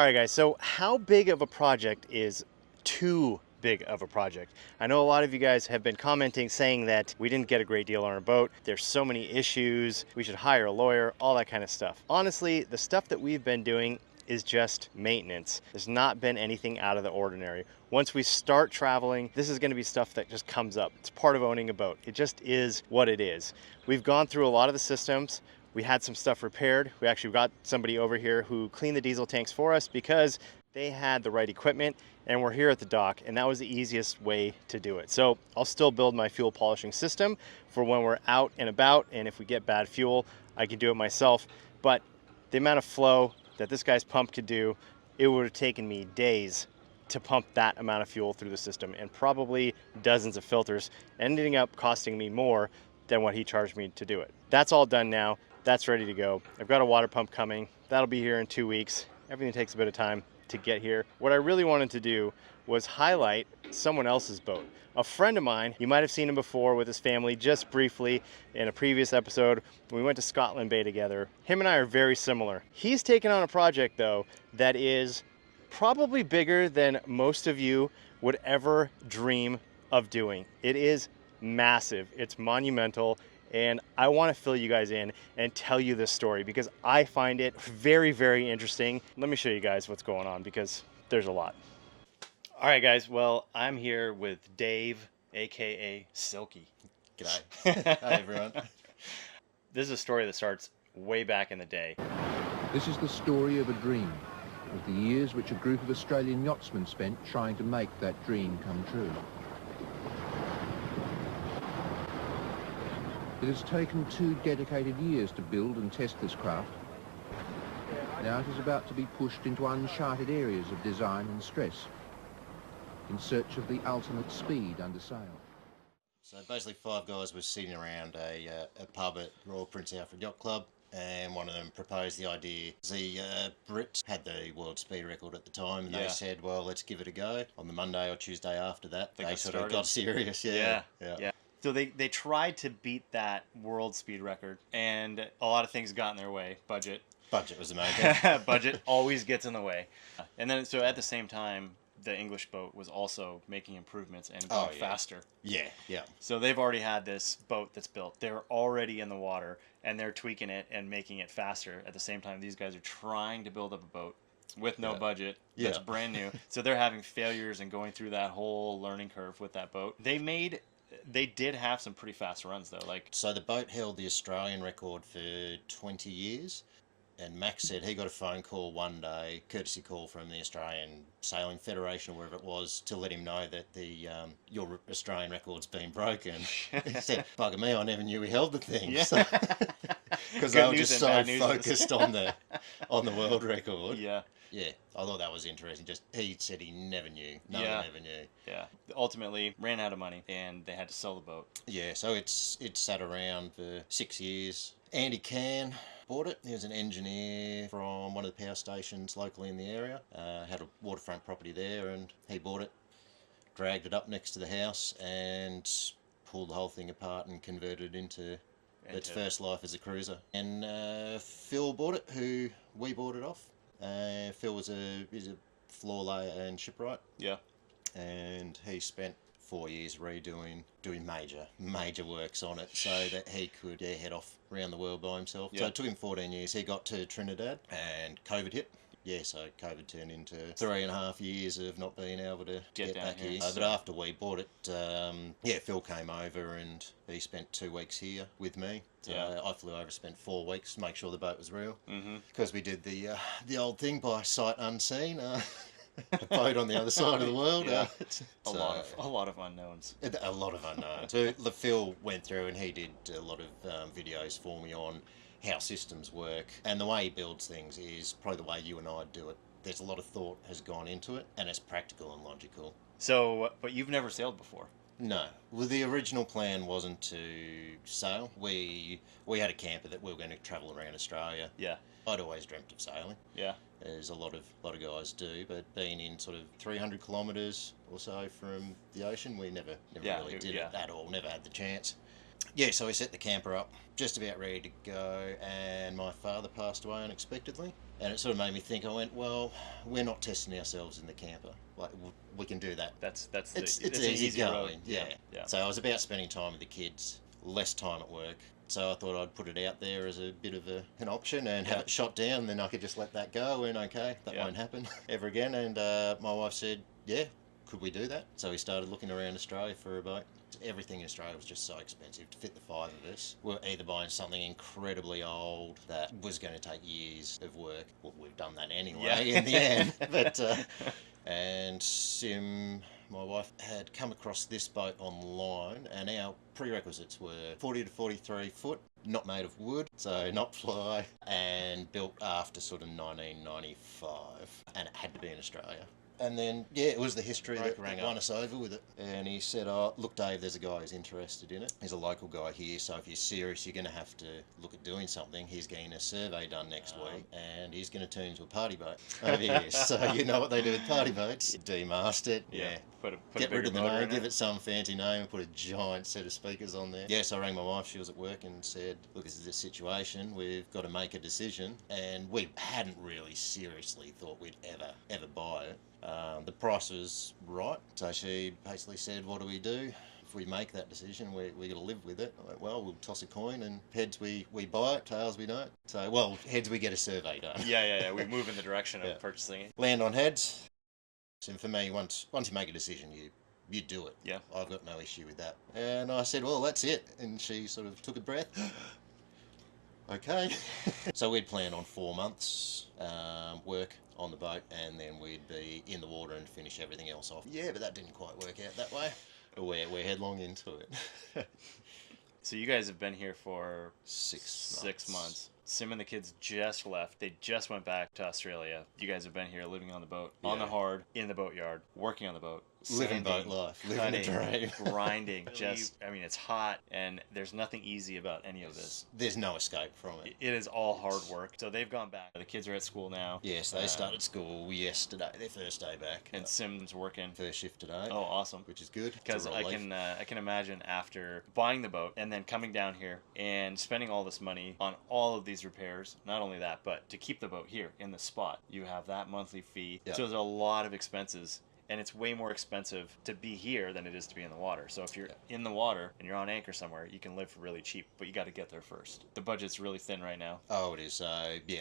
All right, guys, so how big of a project is too big of a project? I know a lot of you guys have been commenting saying that we didn't get a great deal on our boat. There's so many issues. We should hire a lawyer, all that kind of stuff. Honestly, the stuff that we've been doing is just maintenance. There's not been anything out of the ordinary. Once we start traveling, this is going to be stuff that just comes up. It's part of owning a boat. It just is what it is. We've gone through a lot of the systems. We had some stuff repaired. We actually got somebody over here who cleaned the diesel tanks for us because they had the right equipment, and we're here at the dock, and that was the easiest way to do it. So I'll still build my fuel polishing system for when we're out and about, and if we get bad fuel, I can do it myself. But the amount of flow that this guy's pump could do, it would have taken me days to pump that amount of fuel through the system, and probably dozens of filters, ending up costing me more than what he charged me to do it. That's all done now. That's ready to go. I've got a water pump coming. That'll be here in 2 weeks. Everything takes a bit of time to get here. What I really wanted to do was highlight someone else's boat. A friend of mine, you might have seen him before with his family just briefly in a previous episode. We went to Scotland Bay together. Him and I are very similar. He's taken on a project though that is probably bigger than most of you would ever dream of doing. It is massive. It's monumental. And I want to fill you guys in and tell you this story because I find it very, very interesting. Let me show you guys what's going on because there's a lot. All right, guys. Well, I'm here with Dave, aka Silky. G'day. Hi, everyone. This is a story that starts way back in the day. This is the story of a dream, of the years which a group of Australian yachtsmen spent trying to make that dream come true. It has taken 2 dedicated years to build and test this craft. Now it is about to be pushed into uncharted areas of design and stress, in search of the ultimate speed under sail. So basically 5 guys were sitting around a pub at Royal Prince Alfred Yacht Club, and one of them proposed the idea. The Brits had the world speed record at the time, and they said, well, let's give it a go. On the Monday or Tuesday after that, they sort of got serious. Yeah. So they tried to beat that world speed record, and a lot of things got in their way. Budget was the main thing. Budget always gets in the way. And then, so at the same time, the English boat was also making improvements and going faster. Yeah. So they've already had this boat that's built. They're already in the water, and they're tweaking it and making it faster. At the same time, these guys are trying to build up a boat with no budget that's brand new. So they're having failures and going through that whole learning curve with that boat. They did have some pretty fast runs though. So the boat held the Australian record for 20 years, and Max said he got a phone call one day, courtesy call from the Australian Sailing Federation or wherever it was, to let him know that your Australian record's been broken. He said, "Bugger me, I never knew he held the thing." Because they were just so focused on the world record. Yeah, I thought that was interesting. Just he said he never knew. No one ever knew. Yeah. Ultimately ran out of money and they had to sell the boat. Yeah, so it sat around for 6 years. Andy Can bought it. He was an engineer from one of the power stations locally in the area. Had a waterfront property there, and he bought it, dragged it up next to the house, and pulled the whole thing apart and converted it into its first life as a cruiser. And Phil bought it, who we bought it off. Phil was a floor layer and shipwright. Yeah. And he spent 4 years doing major works on it so that he could head off around the world by himself. So it took him 14 years. He got to Trinidad and COVID hit. Yeah, so COVID turned into 3.5 years of not being able to get back here. But after we bought it, Phil came over and he spent 2 weeks here with me. So I flew over, spent 4 weeks, make sure the boat was real. Because we did the old thing by sight unseen. A boat on the other side of the world. A lot of unknowns. A lot of unknowns. So Phil went through and he did a lot of videos for me on how systems work, and the way he builds things is probably the way you and I do it. There's a lot of thought has gone into it, and it's practical and logical. So, but you've never sailed before? No. Well, the original plan wasn't to sail. We had a camper that we were going to travel around Australia. Yeah. I'd always dreamt of sailing. Yeah. As a lot of guys do, but being in sort of 300 kilometres or so from the ocean, we never really did it at all. Never had the chance. Yeah, so we set the camper up, just about ready to go, and my father passed away unexpectedly. And it sort of made me think. I went, well, we're not testing ourselves in the camper. Like we can do that. It's easy going. road. Yeah. Yeah. So I was about spending time with the kids, less time at work. So I thought I'd put it out there as a bit of an option and have it shot down. Then I could just let that go. And okay, that won't happen ever again. And my wife said, yeah, could we do that? So we started looking around Australia for a boat. Everything in Australia was just so expensive to fit the five of us. We were either buying something incredibly old that was going to take years of work. Well, we've done that anyway in the end. But and Sim, my wife, had come across this boat online, and our prerequisites were 40 to 43 foot, not made of wood, so not ply, and built after sort of 1995, and it had to be in Australia. And then, it was the history that won us over with it. And he said, oh, look, Dave, there's a guy who's interested in it. He's a local guy here, so if you're serious, you're going to have to look at doing something. He's getting a survey done next week, and he's going to turn into a party boat over here. So you know what they do with party boats. Demast it, get rid of the name, give it some fancy name, and put a giant set of speakers on there. Yeah, so I rang my wife, she was at work, and said, look, this is the situation, we've got to make a decision. And we hadn't really seriously thought we'd ever buy it. The price was right, so she basically said, what do we do? If we make that decision, we got to live with it. I went, well, we'll toss a coin, and heads we buy it, tails we don't. So, well, heads we get a survey done. Yeah. We move in the direction of purchasing it. Land on heads. And for me, once you make a decision, you do it. Yeah. I've got no issue with that. And I said, well, that's it. And she sort of took a breath. Okay. So we'd plan on 4 months work on the boat, and then we'd be in the water and finish everything else off. Yeah, but that didn't quite work out that way. We're headlong into it. So you guys have been here for 6 months. Sim and the kids just left. They just went back to Australia. You guys have been here living on the boat, on the hard, in the boatyard, working on the boat. Living boat life, living the dream. Grinding, it's hot, and there's nothing easy about any of this. There's no escape from it. It is all hard work. So they've gone back. The kids are at school now. Yes, they started school yesterday, their first day back. And Sim's working. First shift today. Oh, awesome. Which is good. Because I can imagine after buying the boat and then coming down here and spending all this money on all of these repairs, not only that, but to keep the boat here in the spot, you have that monthly fee. So there's a lot of expenses. And it's way more expensive to be here than it is to be in the water. So if you're in the water and you're on anchor somewhere, you can live for really cheap, but you got to get there first. The budget's really thin right now. Oh, it is.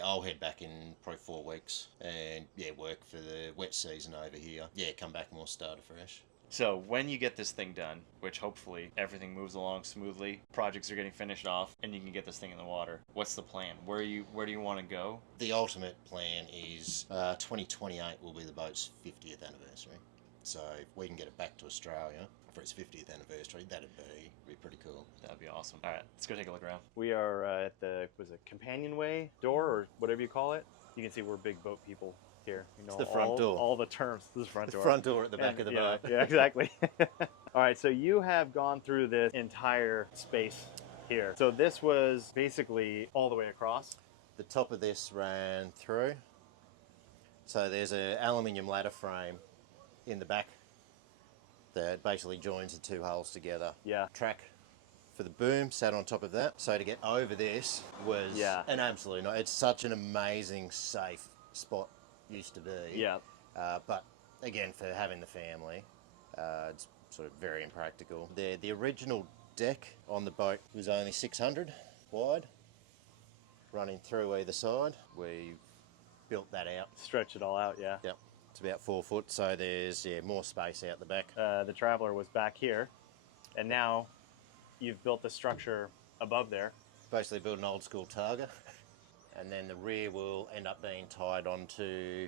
I'll head back in probably 4 weeks and work for the wet season over here. Come back and we'll start afresh. So when you get this thing done, which hopefully everything moves along smoothly, projects are getting finished off, and you can get this thing in the water, what's the plan? Where do you want to go? The ultimate plan is 2028 will be the boat's 50th anniversary. So if we can get it back to Australia for its 50th anniversary, that'd be pretty cool. That'd be awesome. All right, let's go take a look around. We are at the companionway door, or whatever you call it. You can see we're big boat people here. You know, it's the front door. All the terms. This is the front door. The front door at the back of the boat. Yeah, exactly. All right, so you have gone through this entire space here. So this was basically all the way across. The top of this ran through. So there's an aluminium ladder frame in the back that basically joins the 2 hulls together. Yeah. Track for the boom sat on top of that. So to get over this was an absolute no. It's such an amazing, safe spot. Used to be. Yeah. But again, for having the family, it's sort of very impractical. The original deck on the boat was only 600 wide, running through either side. We built that out. Stretch it all out, yeah. Yep. It's about 4 foot, so there's more space out the back. The Traveller was back here, and now you've built the structure above there. Basically built an old school Targa, and then the rear will end up being tied onto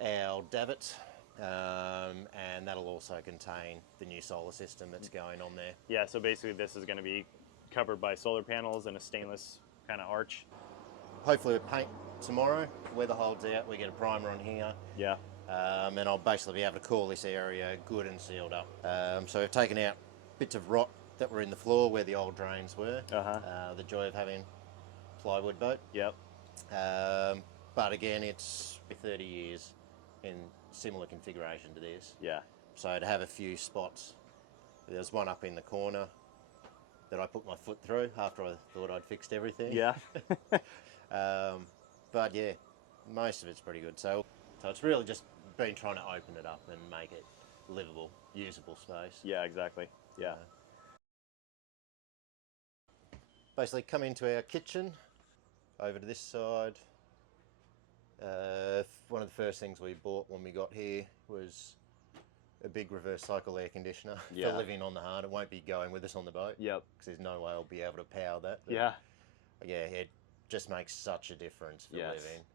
our davits, and that'll also contain the new solar system that's going on there. Yeah, so basically this is going to be covered by solar panels and a stainless kind of arch. Hopefully we paint tomorrow, weather holds out, we get a primer on here. Yeah. And I'll basically be able to call this area good and sealed up. So we've taken out bits of rot that were in the floor where the old drains were. The joy of having plywood boat. Yep. But again, it's 30 years in similar configuration to this. Yeah. So to have a few spots, there's one up in the corner that I put my foot through after I thought I'd fixed everything. Yeah. But yeah, Most of it's pretty good. So it's really just been trying to open it up and make it livable, usable space. Yeah, exactly. Yeah. Basically, come into our kitchen, over to this side. One of the first things we bought when we got here was a big reverse cycle air conditioner Yeah. for living on the hard. It won't be going with us on the boat. Yep. Because there's no way I'll be able to power that. But Yeah. yeah, it just makes such a difference for Yes. living.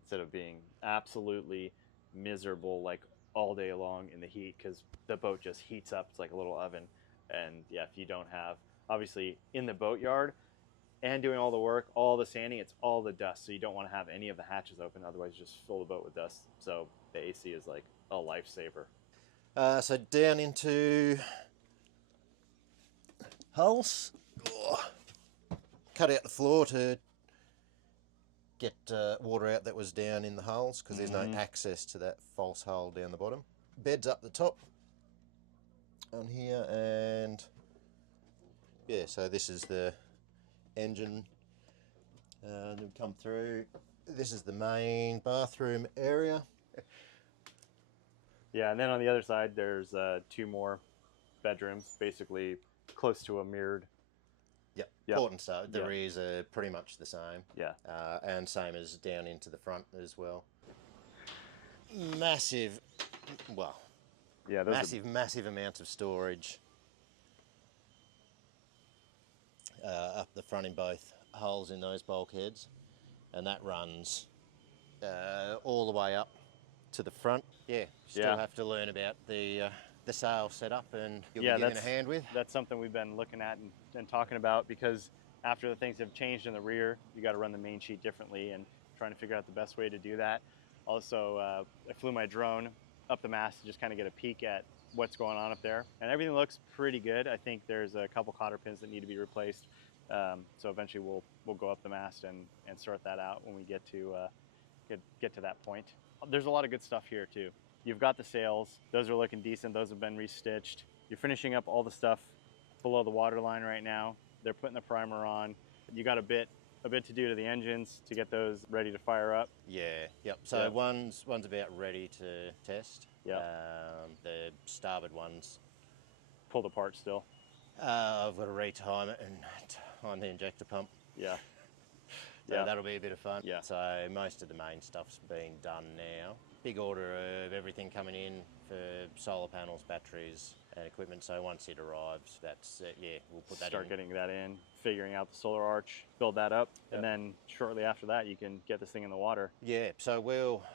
Instead of being absolutely miserable like all day long in the heat, because the boat just heats up. It's like a little oven. And yeah, if you don't have, obviously in the boatyard and doing all the work, all the sanding, it's all the dust. So you don't want to have any of the hatches open, otherwise you just fill the boat with dust. So the AC is like a lifesaver. So down into hulls. Oh. Cut out the floor to get water out that was down in the hulls, because there's no access to that false hull down the bottom. Beds up the top on here, and yeah, so this is the engine. They've come through. This is the main bathroom area. Yeah, and then on the other side, there's 2 more bedrooms, basically close to a mirrored. Yep, Yep. Port and so the rears are pretty much the same. Yeah. And same as down into the front as well. Massive, well, Yeah, those massive amount of storage up the front in both hulls in those bulkheads, and that runs all the way up to the front. Yeah, still have to learn about the sail setup, and you'll be given a hand with. That's something we've been looking at and talking about, because after the things have changed in the rear, you got to run the main sheet differently, and trying to figure out the best way to do that. Also, I flew my drone up the mast to just kind of get a peek at what's going on up there, and everything looks pretty good. I think there's a couple cotter pins that need to be replaced, so eventually we'll go up the mast and sort that out when we get to that point. There's a lot of good stuff here too. You've got the sails; those are looking decent. Those have been restitched. You're finishing up all the stuff below the waterline right now. They're putting the primer on. You got a bit to do to the engines to get those ready to fire up. Yeah, yep. So one's about ready to test. Yeah. The starboard one's pulled apart still. I've got to retime it and time the injector pump. Yeah. So that'll be a bit of fun. Yeah. So most of the main stuff's being done now. Big order of everything coming in for solar panels, batteries, and equipment. So once it arrives, that's we'll put that in. Start getting that in, figuring out the solar arch, build that up, and then shortly after that, you can get this thing in the water. Yeah. So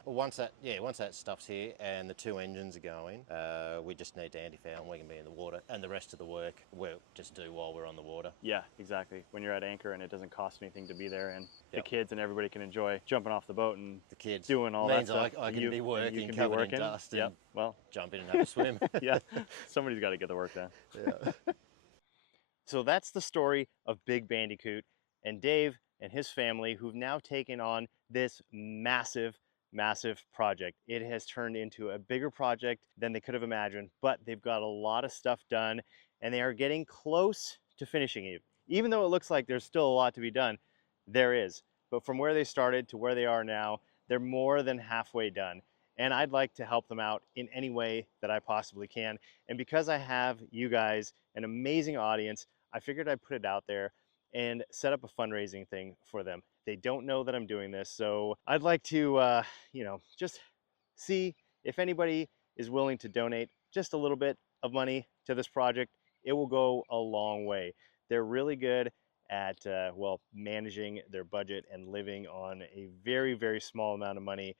once that stuff's here and the 2 engines are going, we just need to anti-foul and we can be in the water, and the rest of the work we'll just do while we're on the water. Yeah, exactly. When you're at anchor and it doesn't cost anything to be there, and the kids and everybody can enjoy jumping off the boat and the kids doing all that stuff. I can be working, can covered be working. in dust, Yep. and Well, jump in and have a swim. Yeah, somebody's got to get the work done. Yeah. So that's the story of Big Bandicoot and Dave and his family, who've now taken on this massive project. It has turned into a bigger project than they could have imagined, but they've got a lot of stuff done, and they are getting close to finishing it. Even though it looks like there's still a lot to be done, there is. But from where they started to where they are now, they're more than halfway done. And I'd like to help them out in any way that I possibly can. And because I have you guys, an amazing audience, I figured I'd put it out there and set up a fundraising thing for them. They don't know that I'm doing this, so I'd like to, just see if anybody is willing to donate just a little bit of money to this project. It will go a long way. They're really good at, managing their budget and living on a very small amount of money.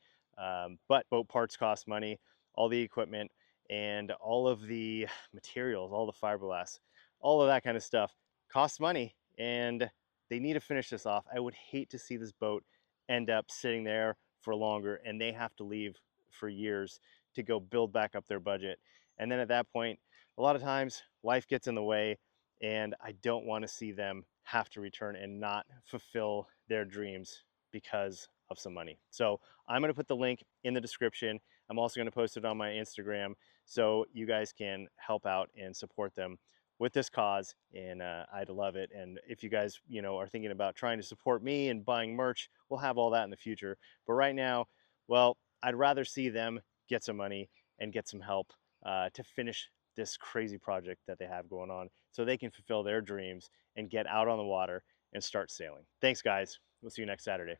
But boat parts cost money, all the equipment and all of the materials, all the fiberglass, all of that kind of stuff costs money, and they need to finish this off. I would hate to see this boat end up sitting there for longer and they have to leave for years to go build back up their budget. And then at that point, a lot of times life gets in the way, and I don't want to see them have to return and not fulfill their dreams because of some money. So I'm going to put the link in the description. I'm also going to post it on my Instagram so you guys can help out and support them with this cause, and I'd love it. And if you guys, you know, are thinking about trying to support me and buying merch, we'll have all that in the future. But right now, well, I'd rather see them get some money and get some help to finish this crazy project that they have going on, so they can fulfill their dreams and get out on the water and start sailing. Thanks, guys. We'll see you next Saturday.